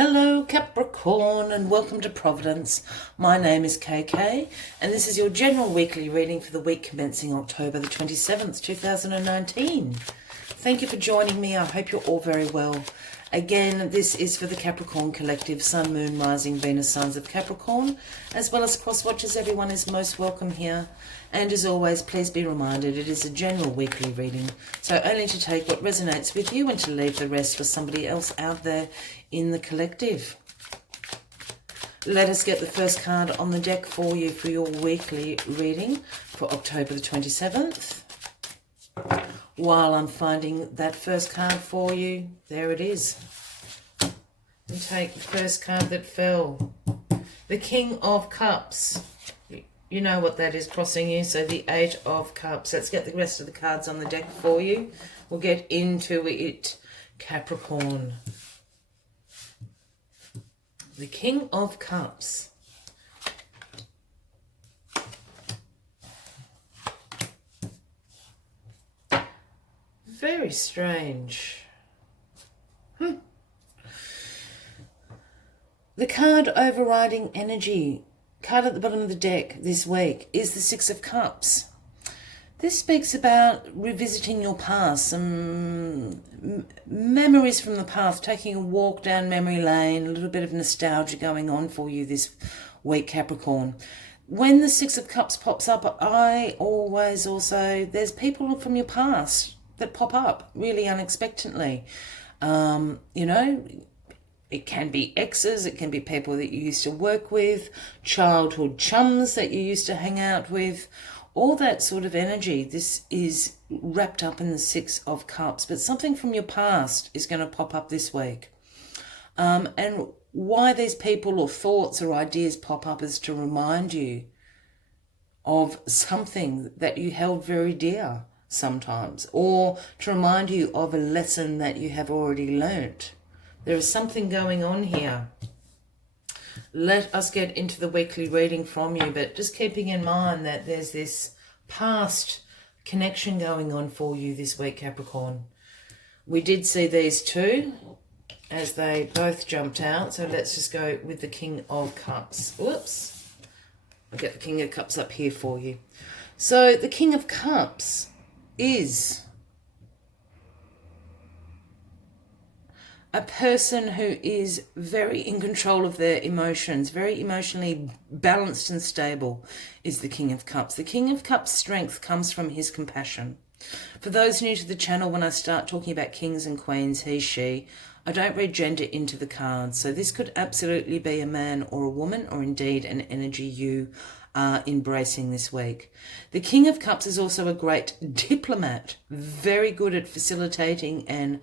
Hello Capricorn and welcome to Providence. My name is KK and this is your general weekly reading for the week commencing October the 27th, 2019. Thank you for joining me. I hope you're all very well. Again, this is for the Capricorn Collective, Sun, Moon, Rising, Venus, Signs of Capricorn, as well as cross-watchers. Everyone is most welcome here. And as always, please be reminded it is a general weekly reading, so only to take what resonates with you and to leave the rest for somebody else out there in the collective. Let us get the first card on the deck for you for your weekly reading for October the 27th. While I'm finding that first card for you, there it is. And take the first card that fell. The King of Cups. You know what that is crossing you, so the Eight of Cups. Let's get the rest of the cards on the deck for you. We'll get into it, Capricorn. The King of Cups. Very strange. The card overriding energy, card at the bottom of the deck this week, is the Six of Cups. This speaks about revisiting your past, some memories from the past, taking a walk down memory lane, a little bit of nostalgia going on for you this week, Capricorn. When the Six of Cups pops up, there's people from your past that pop up really unexpectedly. It can be exes, it can be people that you used to work with, childhood chums that you used to hang out with, all that sort of energy. This is wrapped up in the Six of Cups, but something from your past is going to pop up this week. And why these people or thoughts or ideas pop up is to remind you of something that you held very dear sometimes, or to remind you of a lesson that you have already learnt. There is something going on here. Let us get into the weekly reading from you, but just keeping in mind that there's this past connection going on for you this week, Capricorn. We did see these two as they both jumped out, so let's just go with the King of Cups. Whoops. I'll get the King of Cups up here for you. So the King of Cups is a person who is very in control of their emotions, very emotionally balanced and stable, is the King of Cups. The King of Cups' strength comes from his compassion. For those new to the channel, when I start talking about kings and queens, he, she, I don't read gender into the cards. So this could absolutely be a man or a woman, or indeed an energy you are embracing this week. The King of Cups is also a great diplomat, very good at facilitating and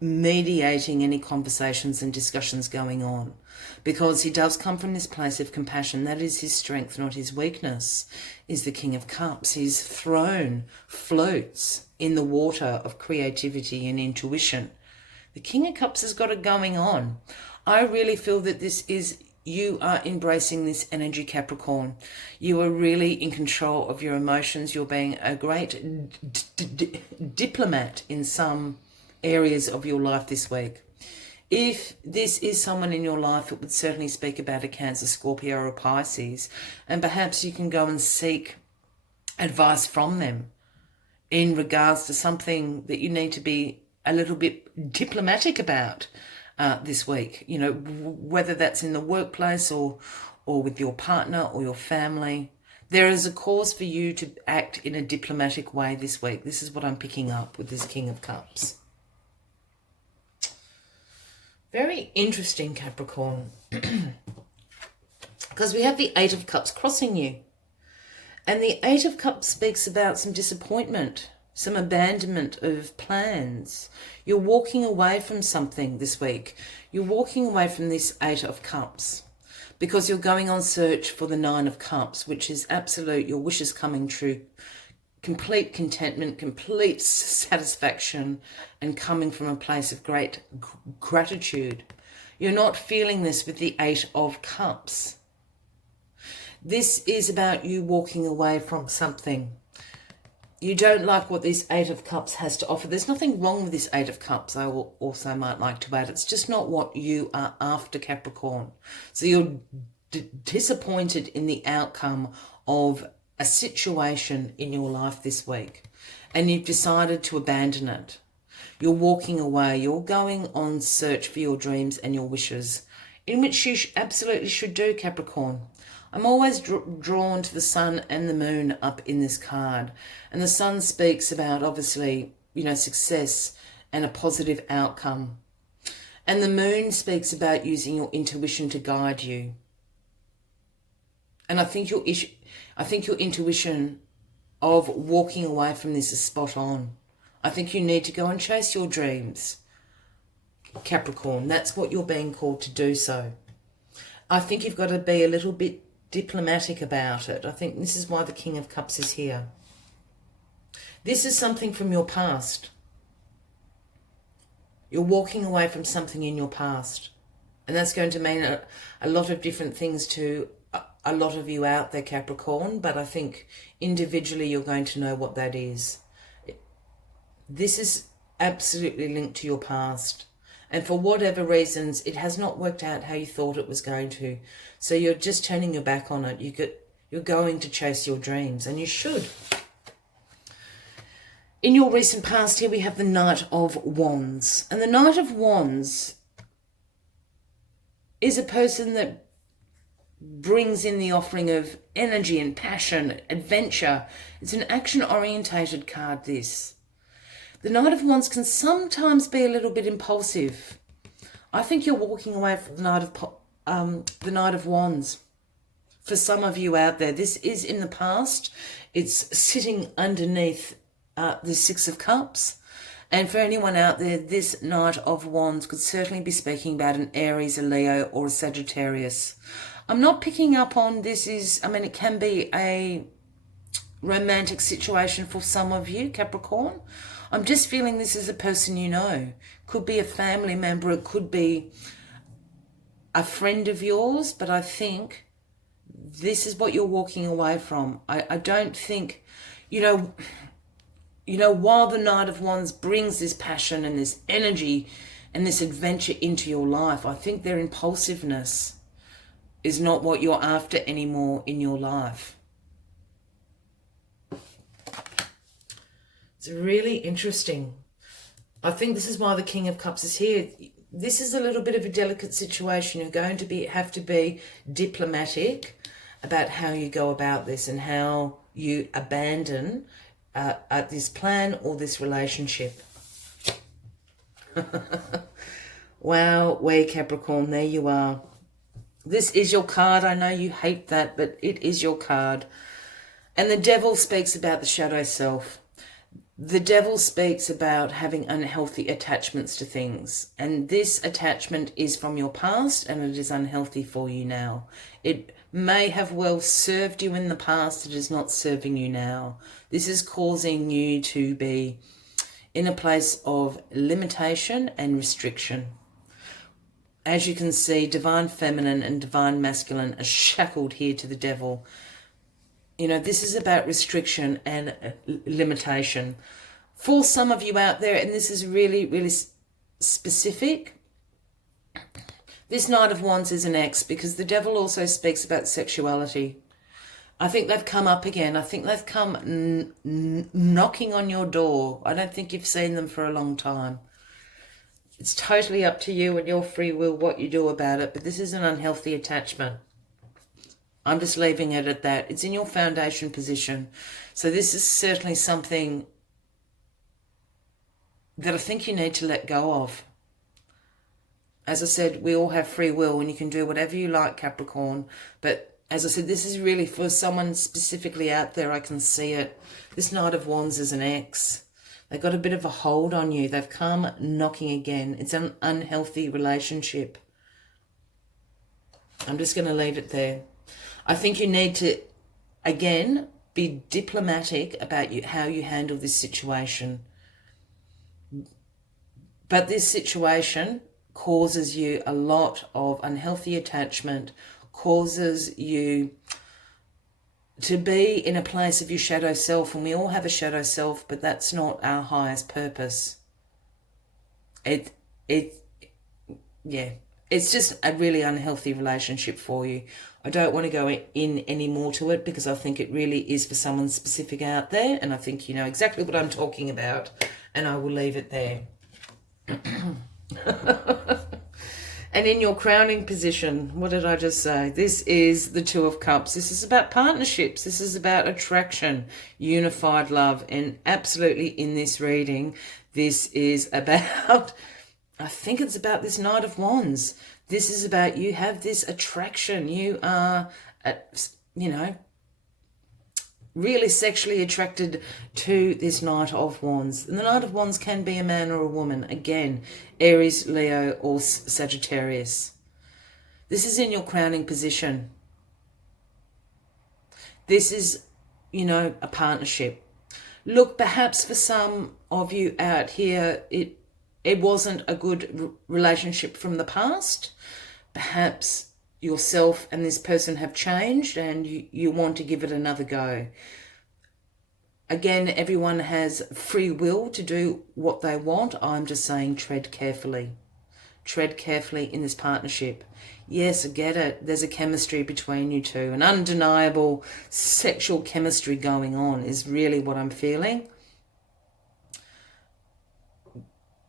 mediating any conversations and discussions going on, because he does come from this place of compassion. That is his strength, not his weakness, is the King of Cups. His throne floats in the water of creativity and intuition. The King of Cups has got it going on. I really feel that this is, you are embracing this energy, Capricorn. You are really in control of your emotions. You're being a great diplomat in some areas of your life this week. If this is someone in your life, it would certainly speak about a Cancer, Scorpio or a Pisces, and perhaps you can go and seek advice from them in regards to something that you need to be a little bit diplomatic about this week, whether that's in the workplace or with your partner or your family. There is a cause for you to act in a diplomatic way this week. This is what I'm picking up with this King of Cups. Very interesting, Capricorn, because we have the Eight of Cups crossing you. And the Eight of Cups speaks about some disappointment, some abandonment of plans. You're walking away from something this week. You're walking away from this Eight of Cups because you're going on search for the Nine of Cups, which is absolute, your wishes coming true. Complete contentment, complete satisfaction, and coming from a place of great gratitude. You're not feeling this with the Eight of Cups. This is about you walking away from something. You don't like what this Eight of Cups has to offer. There's nothing wrong with this Eight of Cups, I will also might like to add. It's just not what you are after, Capricorn. So you're disappointed in the outcome of a situation in your life this week, and you've decided to abandon it. You're walking away. You're going on search for your dreams and your wishes, in which you absolutely should do, Capricorn. I'm always drawn to the sun and the moon up in this card. And the sun speaks about, obviously, success and a positive outcome. And the moon speaks about using your intuition to guide you. And I think your intuition of walking away from this is spot on. I think you need to go and chase your dreams, Capricorn. That's what you're being called to do so. I think you've got to be a little bit diplomatic about it. I think this is why the King of Cups is here. This is something from your past. You're walking away from something in your past. And that's going to mean a lot of different things to a lot of you out there, Capricorn. But I think individually you're going to know what that is. This is absolutely linked to your past. And for whatever reasons, it has not worked out how you thought it was going to. So you're just turning your back on it. You're going to chase your dreams, and you should. In your recent past here, we have the Knight of Wands. And the Knight of Wands is a person that brings in the offering of energy and passion, adventure. It's an action-orientated card, this. The Knight of Wands can sometimes be a little bit impulsive. I think you're walking away from the Knight of Wands. For some of you out there, this is in the past. It's sitting underneath the Six of Cups. And for anyone out there, this Knight of Wands could certainly be speaking about an Aries, a Leo, or a Sagittarius. I'm not picking up on this it can be a romantic situation for some of you, Capricorn. I'm just feeling this is a person you know. Could be a family member, it could be a friend of yours, but I think this is what you're walking away from. I don't think, while the Knight of Wands brings this passion and this energy and this adventure into your life, I think their impulsiveness is not what you're after anymore in your life. It's really interesting. I think this is why the King of Cups is here. This is a little bit of a delicate situation. You're going to have to be diplomatic about how you go about this and how you abandon this plan or this relationship. Wow, way Capricorn, there you are. This is your card. I know you hate that, but it is your card. And the Devil speaks about the shadow self. The Devil speaks about having unhealthy attachments to things. And this attachment is from your past and it is unhealthy for you now. It may have well served you in the past. It is not serving you now. This is causing you to be in a place of limitation and restriction. As you can see, divine feminine and divine masculine are shackled here to the Devil. This is about restriction and limitation. For some of you out there, and this is really, really specific, this Knight of Wands is an ex, because the Devil also speaks about sexuality. I think they've come up again. I think they've come knocking on your door. I don't think you've seen them for a long time. It's totally up to you and your free will what you do about it, but this is an unhealthy attachment. I'm just leaving it at that. It's in your foundation position. So this is certainly something that I think you need to let go of. As I said, we all have free will and you can do whatever you like, Capricorn. But as I said, this is really for someone specifically out there. I can see it. This Knight of Wands is an ex. They got a bit of a hold on you. They've come knocking again. It's an unhealthy relationship. I'm just going to leave it there. I think you need to, again, be diplomatic about how you handle this situation. But this situation causes you a lot of unhealthy attachment, causes you to be in a place of your shadow self, and we all have a shadow self, but that's not our highest purpose. Yeah, it's just a really unhealthy relationship for you. I don't want to go in any more to it because I think it really is for someone specific out there, and I think you know exactly what I'm talking about, and I will leave it there. And in your crowning position, what did I just say? This is the Two of Cups. This is about partnerships. This is about attraction, unified love. And absolutely in this reading, this is about, I think it's about this Knight of Wands. This is about you have this attraction. You are, you know, really sexually attracted to this Knight of Wands. And the Knight of Wands can be a man or a woman. Again, Aries, Leo, or Sagittarius. This is in your crowning position. This is, you know, a partnership. Look, perhaps for some of you out here, it wasn't a good relationship from the past. Perhaps yourself and this person have changed and you want to give it another go. Again, everyone has free will to do what they want. I'm just saying tread carefully. Tread carefully in this partnership. Yes, I get it. There's a chemistry between you two. An undeniable sexual chemistry going on is really what I'm feeling.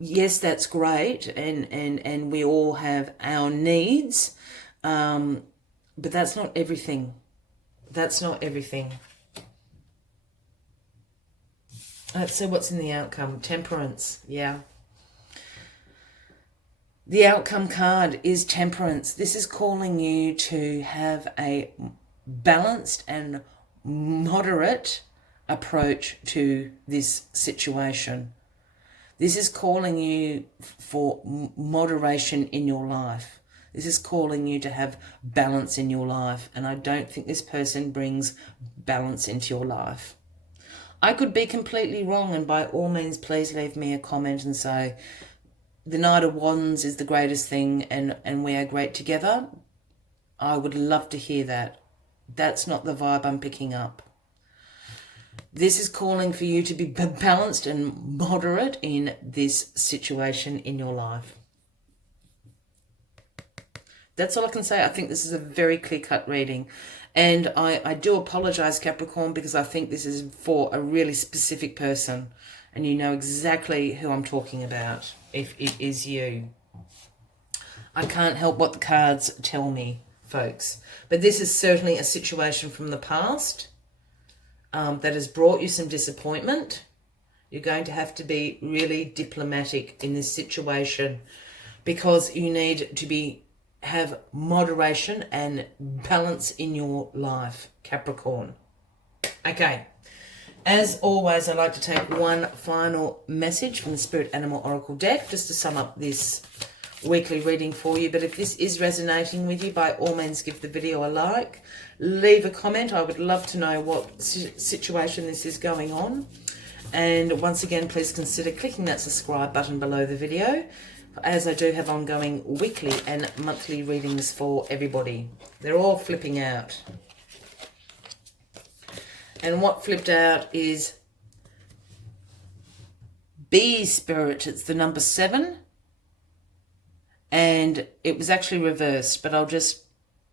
Yes, that's great. And we all have our needs. But that's not everything. That's not everything. Let's see what's in the outcome. Temperance. Yeah. The outcome card is Temperance. This is calling you to have a balanced and moderate approach to this situation. This is calling you for moderation in your life. This is calling you to have balance in your life. And I don't think this person brings balance into your life. I could be completely wrong, and by all means, please leave me a comment and say, the Knight of Wands is the greatest thing and we are great together. I would love to hear that. That's not the vibe I'm picking up. This is calling for you to be balanced and moderate in this situation in your life. That's all I can say. I think this is a very clear-cut reading. And I do apologize, Capricorn, because I think this is for a really specific person. And you know exactly who I'm talking about, if it is you. I can't help what the cards tell me, folks. But this is certainly a situation from the past that has brought you some disappointment. You're going to have to be really diplomatic in this situation because you need to have moderation and balance in your life, Capricorn. Okay. As always, I'd like to take one final message from the Spirit Animal Oracle deck just to sum up this weekly reading for you. But if this is resonating with you, by all means give the video a like. Leave a comment. I would love to know what situation this is going on. And once again, please consider clicking that subscribe button below the video, as I do have ongoing weekly and monthly readings for everybody. They're all flipping out. And what flipped out is B Spirit. It's the number 7. And it was actually reversed, but I'll just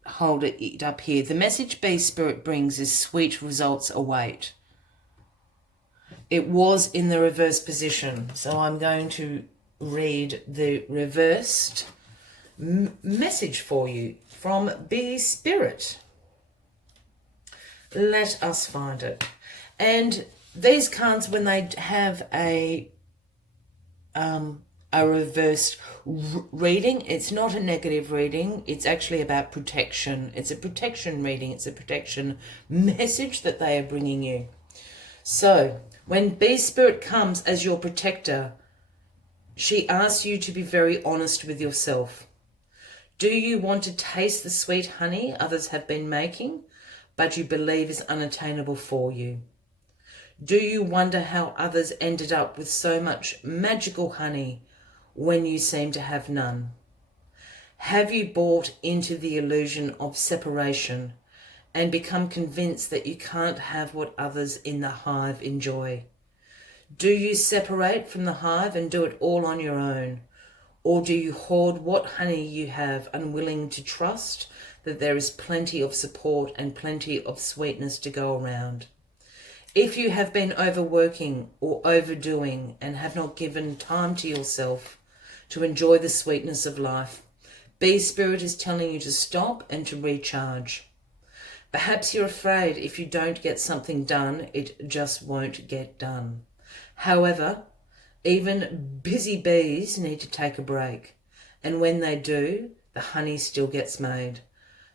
hold it up here. The message B Spirit brings is sweet results await. It was in the reverse position. So I'm going to read the reversed message for you from B Spirit. Let us find it. And these cards, when they have a reversed reading, it's not a negative reading. It's actually about protection. It's a protection reading. It's a protection message that they are bringing you. So when B Spirit comes as your protector, she asks you to be very honest with yourself. Do you want to taste the sweet honey others have been making, but you believe is unattainable for you? Do you wonder how others ended up with so much magical honey when you seem to have none? Have you bought into the illusion of separation and become convinced that you can't have what others in the hive enjoy? Do you separate from the hive and do it all on your own? Or do you hoard what honey you have, unwilling to trust that there is plenty of support and plenty of sweetness to go around? If you have been overworking or overdoing and have not given time to yourself to enjoy the sweetness of life, Bee Spirit is telling you to stop and to recharge. Perhaps you're afraid if you don't get something done, it just won't get done. However, even busy bees need to take a break, and when they do, the honey still gets made.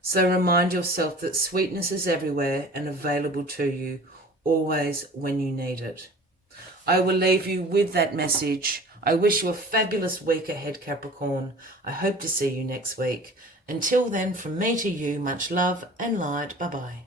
So remind yourself that sweetness is everywhere and available to you, always when you need it. I will leave you with that message. I wish you a fabulous week ahead, Capricorn. I hope to see you next week. Until then, from me to you, much love and light. Bye-bye.